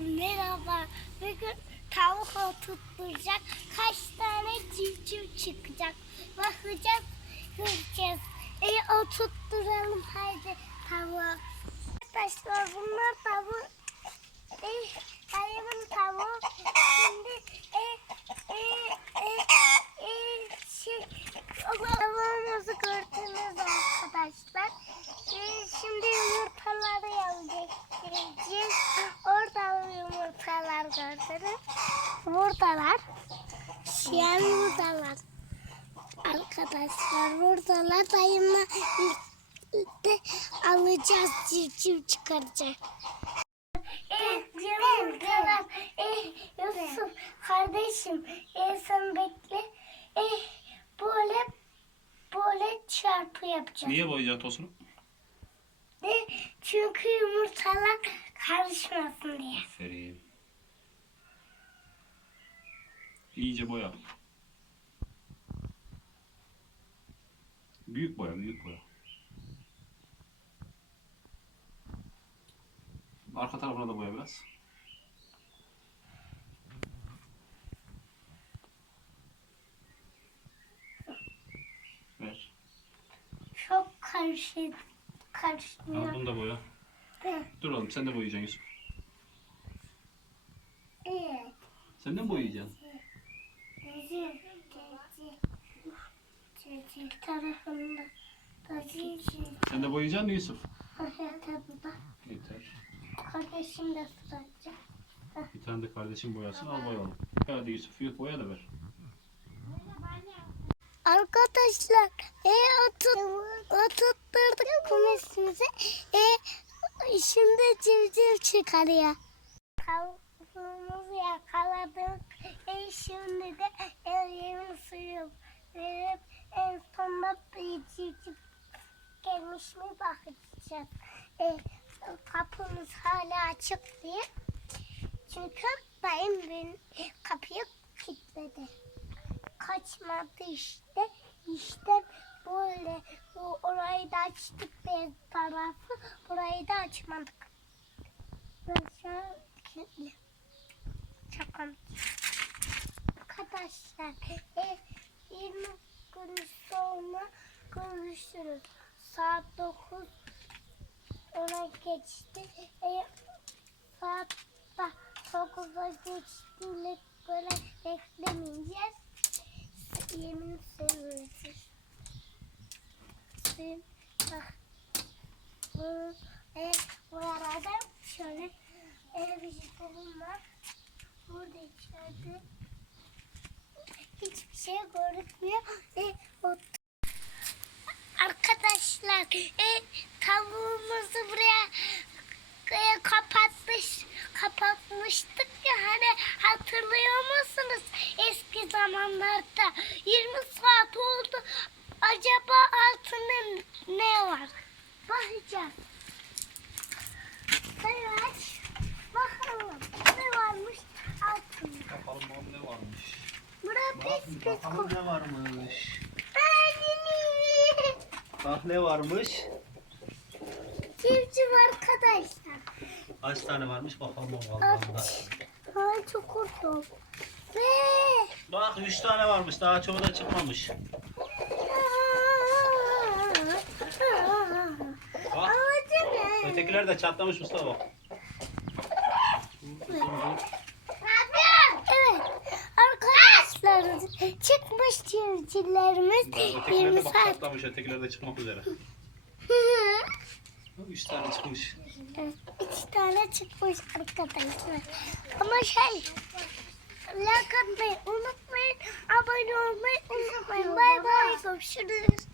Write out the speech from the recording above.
merhaba. Bugün tavuk oturtturacak. Kaç tane civciv çıkacak. Bakacağız, göreceğiz. E, oturtturalım haydi tavuğu. Arkadaşlar bunlar tavuk. E, dayımın tavuğu. Şimdi e, e, e, e, şey, tavuğumuzu gördünüz arkadaşlar. E, şimdi yumurtaları yerleştireceğiz. Orada yumurtalar gördünüz. Buradalar. Şiyan buradalar. Arkadaşlar buradalar. Dayımla birlikte alacağız. Civciv çıkaracak. Canım canım. Eh, Yusuf kardeşim. Eh, sen bekle. Eh, böyle böyle çarpı yapacağız. Niye boyayacaksın tosunu? De, çünkü yumurtalar karışmasın diye. Aferin. İyice boya. Büyük boya, büyük boya. Arka tarafına da boya biraz. Ver. Çok karışık. Al Karışmıyor. bunu da boya. Evet. Dur oğlum sen de boyayacaksın Yusuf. Evet. Sen de mi boyayacaksın? Tarafında. Sen de boyayacaksın mı Yusuf? Yeter. Kardeşim de sıcak. Bir tane de kardeşim boyasın al boyayalım. Hadi Yusuf boya da ver. Arkadaşlar e, otur, oturtturduk kumisimizi. E, şimdi civciv çıkarıyor. Tavuğumuzu yakaladık. E, şimdi de verip en sonunda bir civciv gelmiş mi bakacağız. E, kapımız hala açık diye. Çünkü dayım benim kapıyı kilitledi kaçmadı işte. İşte böyle bu orayı da açtık bir tarafı. Burayı da açmadık. An kilitli. Çakın. Arkadaşlar e, 20 gün sonra görüşürüz. Saat 9 ona geçti. E, saat da 9'a geçtiğinde böyle beklemeyeceğiz. Yemin seviyoruz. Sen bak. Bu, e, bu arada şöyle televizyon var. Burada içeride hiçbir şey görünmüyor. E, Arkadaşlar e, tavuğumuzu buraya e, kapatmış kapatmıştık ya hani hatırlıyor musunuz? Eski zamanlarda 20 saat oldu. Acaba altında ne var? Bakacağız evet bakalım ne varmış altında Bakalım bakalım ne varmış. Pis Bakalım ne varmış. Bak ne varmış. Civciv arkadaşlar. Kaç tane varmış bakalım balkonda. Ay çok korktum. Ve Bak 3 tane varmış daha çoğu da çıkmamış. Bak ötekiler de çatlamış Mustafa bak. Evet. Arkadaşlar çıkmış civcivlerimiz Ötekiler 20 de bak saat. çatlamış ötekiler de çıkmak üzere. 3 tane çıkmış. Evet, İki tane çıkmış arkadaşlar. Ama şey like atmayı unutmayın. Abone olmayı unutmayın. Bay bay. Görüşürüz.